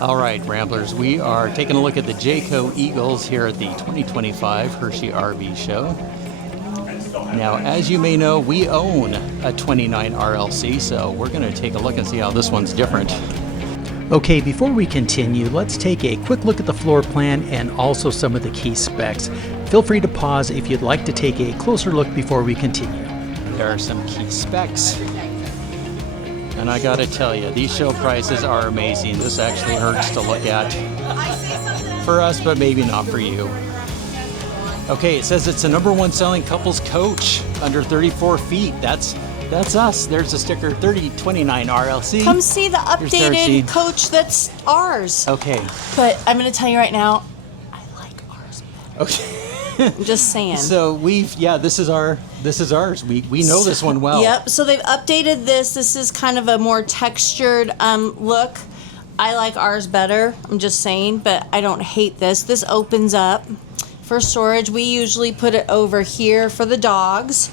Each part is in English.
All right, Ramblers, we are taking a look at the Jayco Eagles here at the 2025 Hershey RV Show. Now, as you may know, we own a 29RLC, so we're going to take a look and see how this one's different. Okay, before we continue, let's take a quick look at the floor plan and also some of the key specs. Feel free to pause if you'd like to take a closer look before we continue. There are some key specs. And I gotta tell you, these show prices are amazing. This actually hurts to look at for us, but maybe not for you. Okay, it says it's the #1 selling couples coach under 34 feet. That's us. There's a sticker, 29RLC. Come see the updated coach that's ours. Okay. But I'm gonna tell you right now, I like ours better. Okay. I'm just saying. So this is ours. We know this one well. Yep. So they've updated this. This is kind of a more textured look. I like ours better. I'm just saying, but I don't hate this. This opens up for storage. We usually put it over here for the dogs.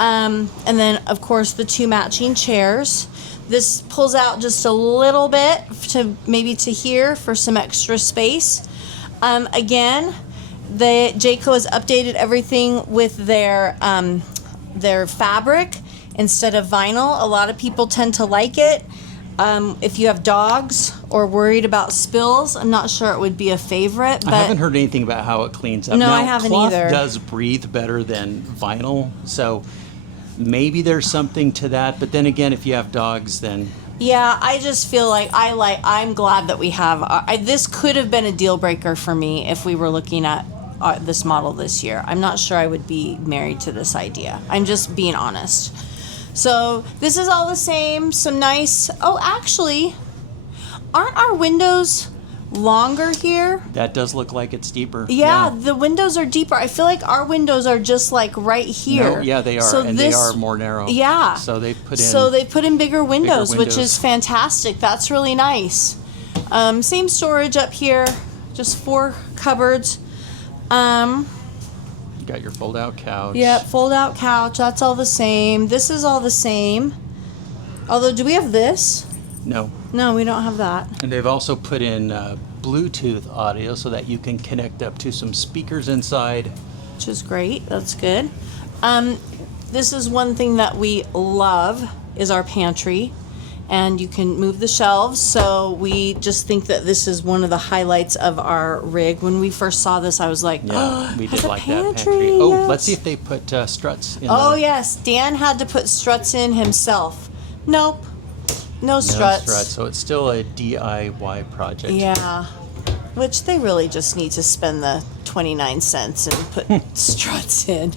And then of course the 2 matching chairs. This pulls out just a little bit to maybe to here for some extra space. Again, the Jayco has updated everything with their fabric instead of vinyl. A lot of people tend to like it. If you have dogs or worried about spills, I'm not sure it would be a favorite. But I haven't heard anything about how it cleans up. No, now, I haven't cloth either. Does breathe better than vinyl, so maybe there's something to that. But then again, if you have dogs, then yeah, I just feel like I'm glad that we have. This could have been a deal breaker for me if we were looking at this model this year. I'm not sure I would be married to this idea. I'm just being honest. So this is all the same. Some nice. Oh, actually, aren't our windows longer here? that does look like it's deeper. Yeah, the windows are deeper. I feel like our windows are just like right here. No, yeah, they are, So and they are more narrow. Yeah. So they put in bigger windows, which windows. is fantastic. That's really nice. Same storage up here, just 4 cupboards. You got your fold-out couch. Yep, fold-out couch. That's all the same. This is all the same. Although, do we have this? No. No, we don't have that. And they've also put in Bluetooth audio so that you can connect up to some speakers inside. Which is great. That's good. This is one thing that we love is our pantry. And you can move the shelves, so we just think that this is one of the highlights of our rig. When we first saw this, I was like, Yeah, we did like pantry, that pantry. Oh, yes. let's see if they put struts in. Oh, yes. Dan had to put struts in himself. Nope. No struts. No struts, so it's still a DIY project. Yeah. Which they really just need to spend the 29 cents and put struts in.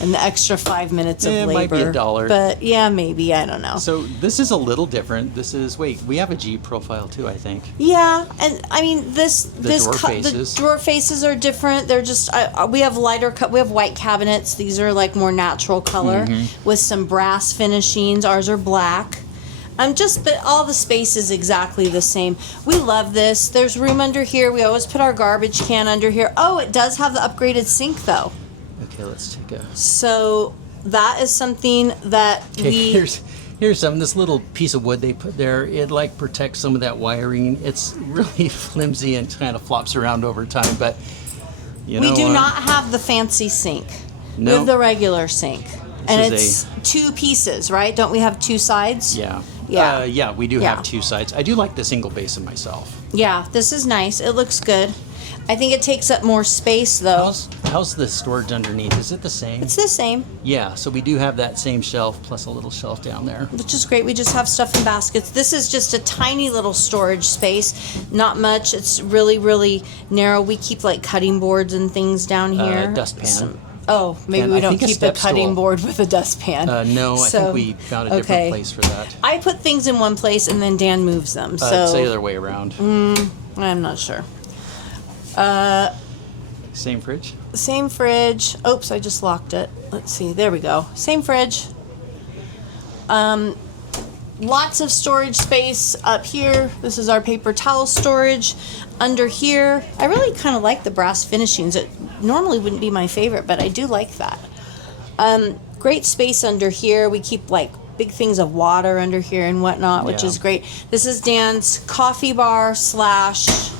And the extra 5 minutes of labor. It might be $1. But yeah, maybe. I don't know. So this is a little different. This is, wait, we have a G profile too, I think. Yeah, and I mean The drawer faces are different. They're just we have we have white cabinets. These are like more natural color with some brass finishings. Ours are black. But all the space is exactly the same. We love this. There's room under here. We always put our garbage can under here. Oh, it does have the upgraded sink though. Okay, let's take a. So that is something that Here's some. This little piece of wood they put there. It like protects some of that wiring. It's really flimsy and kind of flops around over time. But you know, we do not have the fancy sink. No. We have the regular sink, and is it's 2 pieces, right? Don't we have 2 sides? Yeah. Yeah. Yeah, we do Yeah. have 2 sides. I do like the single basin myself. Yeah, this is nice. It looks good. I think it takes up more space though. How's the storage underneath? Is it the same? It's the same, Yeah, so we do have that same shelf plus a little shelf down there. which is great. We just have stuff in baskets. This is just a tiny little storage space. Not much. It's really, really narrow. We keep like cutting boards and things down here. Dustpan. Maybe And we I don't think a keep a step cutting stool. board with a dustpan. No, I think we found a different place for that. I put things in one place and then Dan moves them. It's the So other way around. I'm not sure. Same fridge? Same fridge. Oops, I just locked it. Let's see. There we go. Same fridge. Lots of storage space up here. This is our paper towel storage. Under here, I really kind of like the brass finishings. It normally wouldn't be my favorite, but I do like that. Great space under here. We keep like big things of water under here and whatnot, which is great. This is Dan's coffee bar slash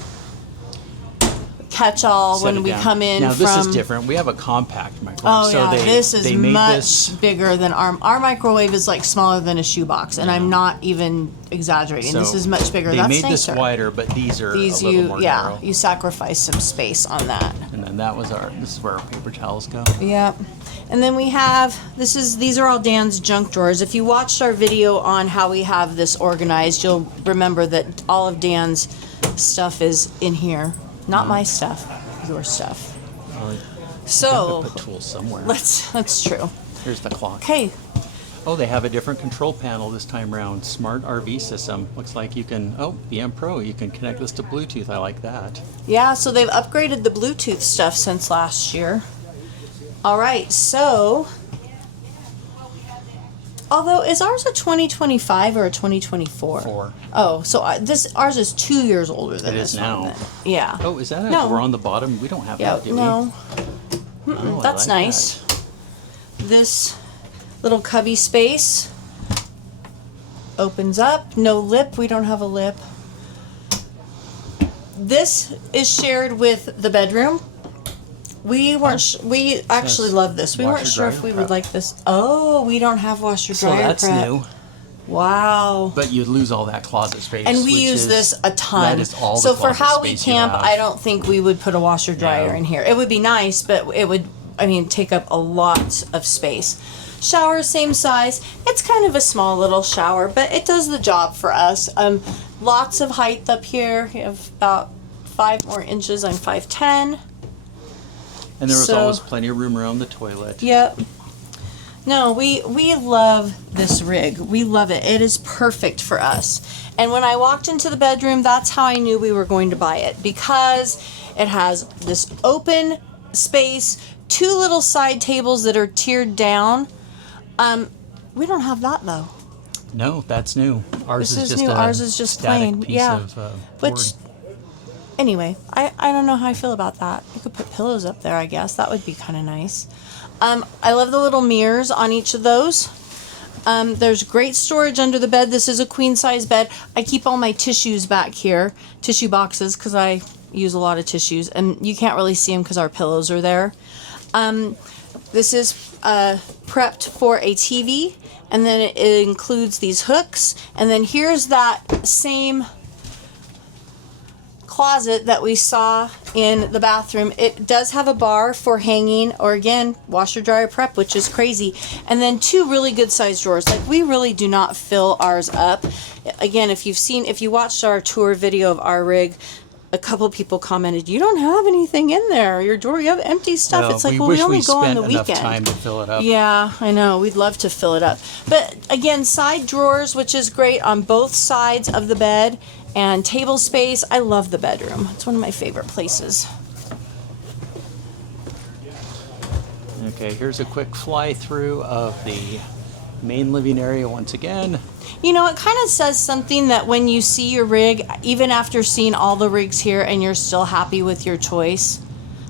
catch-all when we come in. Now this is different. We have a compact microwave. Oh so yeah, this is much bigger than our microwave is like smaller than a shoebox, and I'm not even exaggerating. So this is much bigger. They That's made nicer. this wider, but these are a little more narrow. You sacrifice some space on that. And then that was this is where our paper towels go. Yep. And then we have, these are all Dan's junk drawers. If you watched our video on how we have this organized, you'll remember that all of Dan's stuff is in here. Not my stuff, your stuff. So put tools somewhere. That's true. Here's the clock. Okay. Oh, they have a different control panel this time around. Smart RV system. Looks like you can, BMPro, you can connect this to Bluetooth. I like that. Yeah, so they've upgraded the Bluetooth stuff since last year. All right, so, although, is ours a 2025 or a 2024? 4. Oh, so ours is 2 years older than this now. one. Yeah. Oh, is that a No. door on the bottom? We don't have that, do we? No. Oh, That's I like nice. that. This little cubby space opens up. No lip. We don't have a lip. This is shared with the bedroom. We weren't. We actually love this. We weren't sure if we would like this. Oh, we don't have washer dryer. So that's prep. new. Wow. But you'd lose all that closet space. And we use this a ton. That is all so the for closet how we space you camp, have. I don't think we would put a washer dryer Yeah. in here. It would be nice, but it would, take up a lot of space. Shower, same size. It's kind of a small little shower, but it does the job for us. Lots of height up here. You have about 5 more inches. I'm 5'10". And there was always plenty of room around the toilet. Yep. No, we love this rig. We love it. It is perfect for us. And when I walked into the bedroom, that's how I knew we were going to buy it, because it has this open space, 2 little side tables that are tiered down. We don't have that though. No, that's new. Ours This is is just new. a Ours is just static plain. piece Yeah. of Which, board. anyway, I don't know how I feel about that. You could put pillows up there, I guess. That would be kind of nice. I love the little mirrors on each of those. There's great storage under the bed. This is a queen size bed. I keep all my tissues back here, tissue boxes, because I use a lot of tissues, and you can't really see them because our pillows are there. This is prepped for a TV, and then it includes these hooks, and then here's that same closet that we saw in the bathroom. It does have a bar for hanging, or again, washer dryer prep, which is crazy, and then 2 really good sized drawers. Like, we really do not fill ours up. Again, if you watched our tour video of our rig, a couple people commented, "You don't have anything in there. Your drawer, you have empty stuff." Well, It's like, we well, wish we only we go on spent the enough weekend. time to fill it up. Yeah, I know. We'd love to fill it up. But again, side drawers, which is great on both sides of the bed, and table space. I love the bedroom. It's one of my favorite places. Okay, here's a quick fly through of the main living area once again. You know, it kind of says something that when you see your rig, even after seeing all the rigs here, and you're still happy with your choice,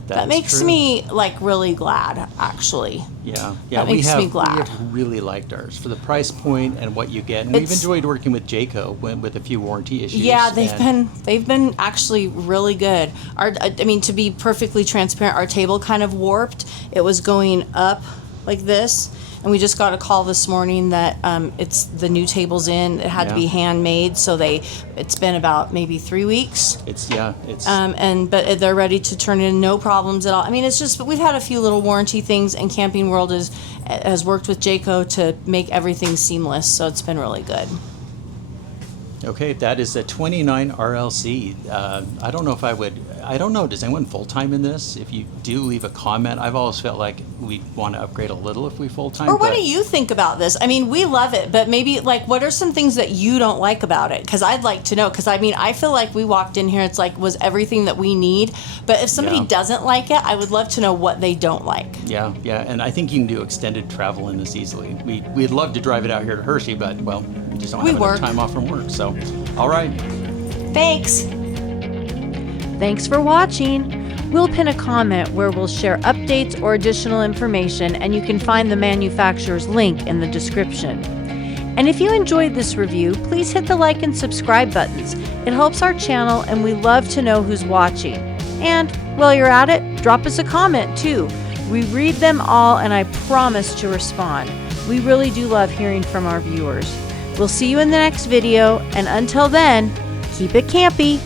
that makes true. me like really glad, actually. Yeah, That makes me glad. We have really liked ours for the price point and what you get, and we've It's- enjoyed working with Jayco with a few warranty issues. Yeah, and they've been actually really good. To be perfectly transparent, our table kind of warped. It was going up like this, and we just got a call this morning that it's the new table's in. It had to be handmade, so it's been about maybe 3 weeks. But they're ready to turn in, no problems at all. I mean, it's just, but we've had a few little warranty things, and Camping World has worked with Jayco to make everything seamless, so it's been really good. Okay, that is the 29RLC. I don't know if I don't know, does anyone full-time in this? If you do, leave a comment. I've always felt like we want to upgrade a little if we full-time. Or what do you think about this? I mean, we love it, but maybe, like, what are some things that you don't like about it? Because I'd like to know, because, I feel like we walked in here, it's like, was everything that we need? But if somebody doesn't like it, I would love to know what they don't like. Yeah, and I think you can do extended travel in this easily. We'd love to drive it out here to Hershey, but, well, we just don't have enough time off from work, so. All right. Thanks. Thanks for watching. We'll pin a comment where we'll share updates or additional information, and you can find the manufacturer's link in the description. And if you enjoyed this review, please hit the like and subscribe buttons. It helps our channel and we love to know who's watching. And while you're at it, drop us a comment too. We read them all and I promise to respond. We really do love hearing from our viewers. We'll see you in the next video, and until then, keep it campy.